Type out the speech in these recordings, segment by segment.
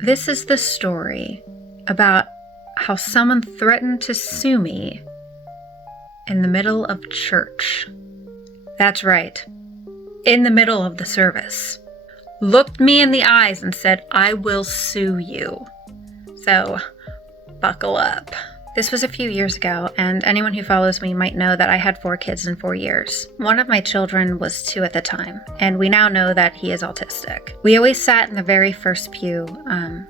This is the story about how someone threatened to sue me in the middle of church. That's right, in the middle of the service. Looked me in the eyes and said, "I will sue you." So, buckle up. This was a few years ago, and anyone who follows me might know that I had 4 kids in 4 years. One of my children was 2 at the time, and we now know that he is autistic. We always sat in the very first pew,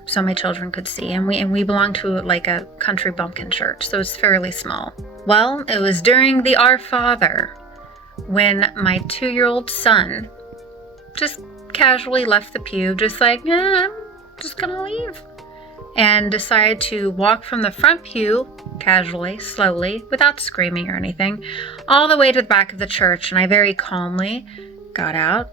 so my children could see, and we belonged to like a country bumpkin church, so it's fairly small. Well, it was during the Our Father when my 2-year-old son just casually left the pew, just like, I'm just gonna leave. And decided to walk from the front pew, casually, slowly, without screaming or anything, all the way to the back of the church, and I very calmly got out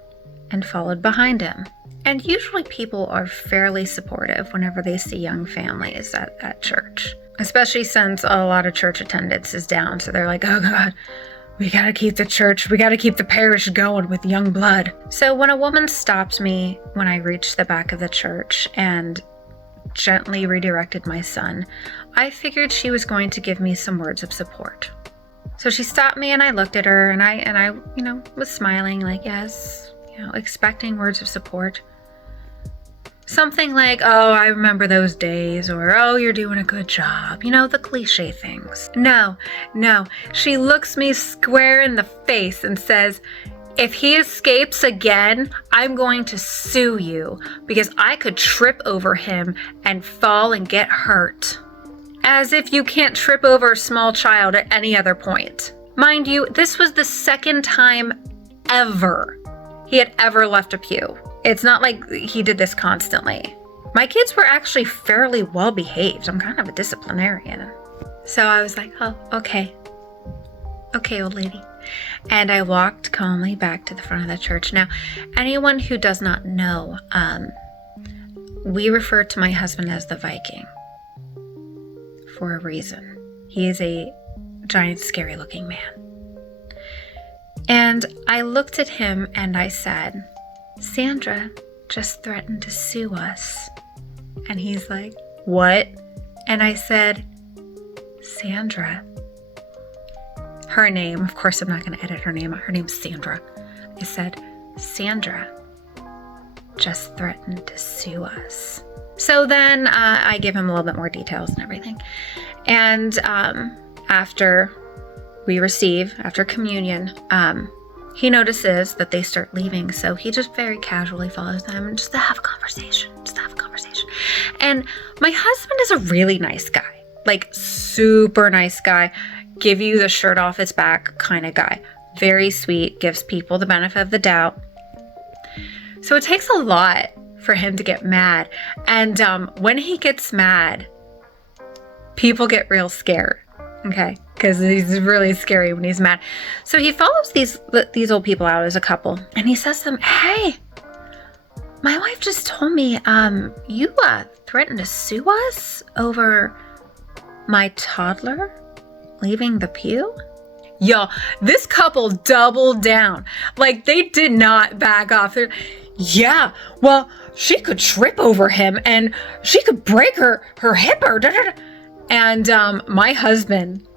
and followed behind him. And usually people are fairly supportive whenever they see young families at church, especially since a lot of church attendance is down, so they're like, oh God, we gotta keep the church, we gotta keep the parish going with young blood. So when a woman stopped me when I reached the back of the church and gently redirected my son, I figured she was going to give me some words of support. So she stopped me and I looked at her and I was smiling like, yes, expecting words of support. Something like, oh, I remember those days, or oh, you're doing a good job. The cliche things. No. She looks me square in the face and says, if he escapes again, I'm going to sue you because I could trip over him and fall and get hurt. As if you can't trip over a small child at any other point. Mind you, this was the second time ever he had ever left a pew. It's not like he did this constantly. My kids were actually fairly well behaved. I'm kind of a disciplinarian. So I was like, oh, okay. Okay, old lady. And I walked calmly back to the front of the church. Now, anyone who does not know, we refer to my husband as the Viking for a reason. He is a giant, scary looking man. And I looked at him and I said, Sandra just threatened to sue us. And he's like, what? And I said, Sandra. Her name, of course I'm not going to edit her name. Her name's Sandra. I said, Sandra just threatened to sue us. So then I give him a little bit more details and everything. And after communion, he notices that they start leaving. So he just very casually follows them just to have a conversation. And my husband is a really nice guy, like super nice guy. Give you the shirt off his back kind of guy. Very sweet, gives people the benefit of the doubt. So it takes a lot for him to get mad. And when he gets mad, people get real scared, okay? Because he's really scary when he's mad. So he follows these old people out as a couple, and he says to them, hey, my wife just told me you threatened to sue us over my toddler leaving the pew? Yo, this couple doubled down. Like, they did not back off. They're, yeah, well, she could trip over him and she could break her hip or da, da, da. And my husband,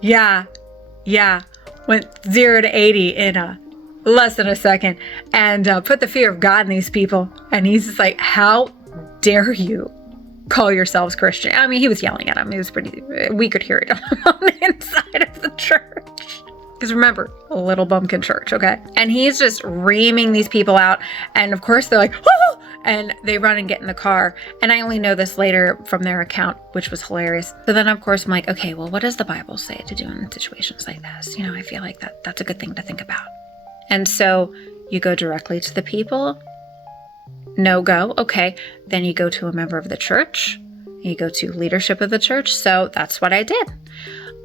yeah, went 0 to 80 in less than a second and put the fear of God in these people. And he's just like, how dare you call yourselves Christian? I mean, he was yelling at him. It was we could hear it on the inside of the church. Because remember, a little bumpkin church, okay? And he's just reaming these people out. And of course they're like, woo! And they run and get in the car. And I only know this later from their account, which was hilarious. So then of course I'm like, okay, well, what does the Bible say to do in situations like this? I feel like that's a good thing to think about. And so you go directly to the people. No go. Okay. Then you go to a member of the church. You go to leadership of the church. So that's what I did.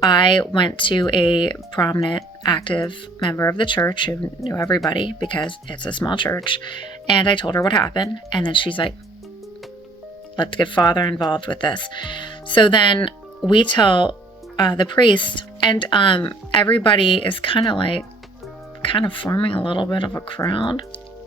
I went to a prominent, active member of the church who knew everybody because it's a small church. And I told her what happened. And then she's like, let's get Father involved with this. So then we tell the priest, and everybody is kind of forming a little bit of a crowd.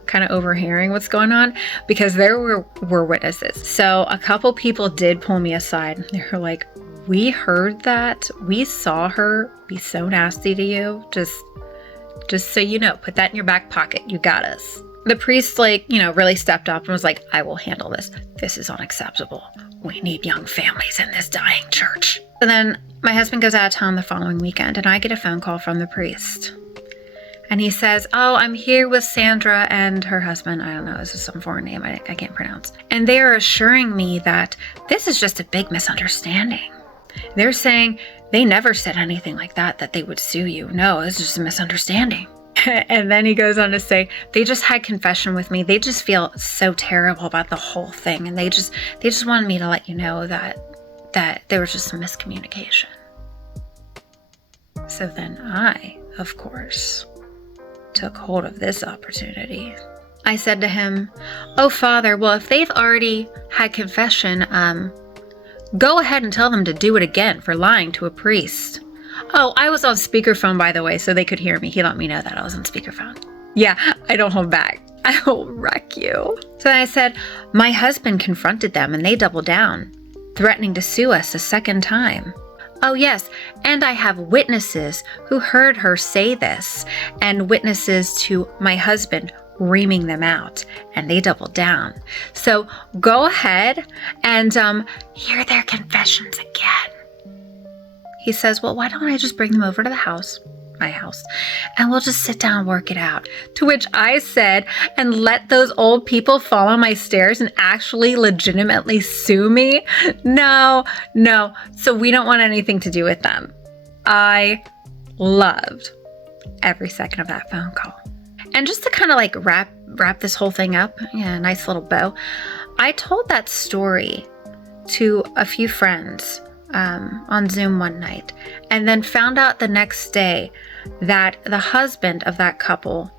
kind of overhearing what's going on, because there were witnesses. So a couple people did pull me aside. They were like, we heard that. We saw her be so nasty to you. Just so you know, put that in your back pocket. You got us. The priest, really stepped up and was like, I will handle this. This is unacceptable. We need young families in this dying church. And then my husband goes out of town the following weekend, and I get a phone call from the priest. And he says, oh, I'm here with Sandra and her husband. I don't know, this is some foreign name I can't pronounce. And they are assuring me that this is just a big misunderstanding. They're saying they never said anything like that they would sue you. No, it's just a misunderstanding. And then he goes on to say, they just had confession with me. They just feel so terrible about the whole thing. And they just wanted me to let you know that there was just some miscommunication. So then I, of course, took hold of this opportunity. I said to him, oh, Father, well, if they've already had confession, go ahead and tell them to do it again for lying to a priest. Oh, I was on speakerphone, by the way, so they could hear me. He let me know that I was on speakerphone. Yeah, I don't hold back. I will wreck you. So I said, my husband confronted them and they doubled down, threatening to sue us a second time. Oh, yes, and I have witnesses who heard her say this, and witnesses to my husband reaming them out, and they doubled down. So go ahead and hear their confessions again. He says, well, why don't I just bring them over to my house, and we'll just sit down and work it out. To which I said, and let those old people fall on my stairs and actually legitimately sue me? No. So we don't want anything to do with them. I loved every second of that phone call. And just to kind of wrap this whole thing up, nice little bow, I told that story to a few friends on Zoom one night, and then found out the next day that the husband of that couple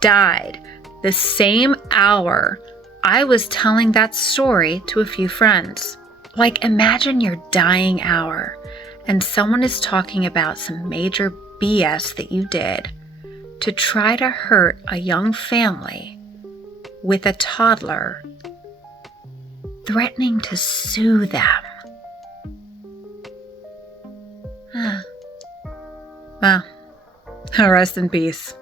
died the same hour I was telling that story to a few friends. Imagine your dying hour and someone is talking about some major BS that you did to try to hurt a young family with a toddler, threatening to sue them. Well, rest in peace.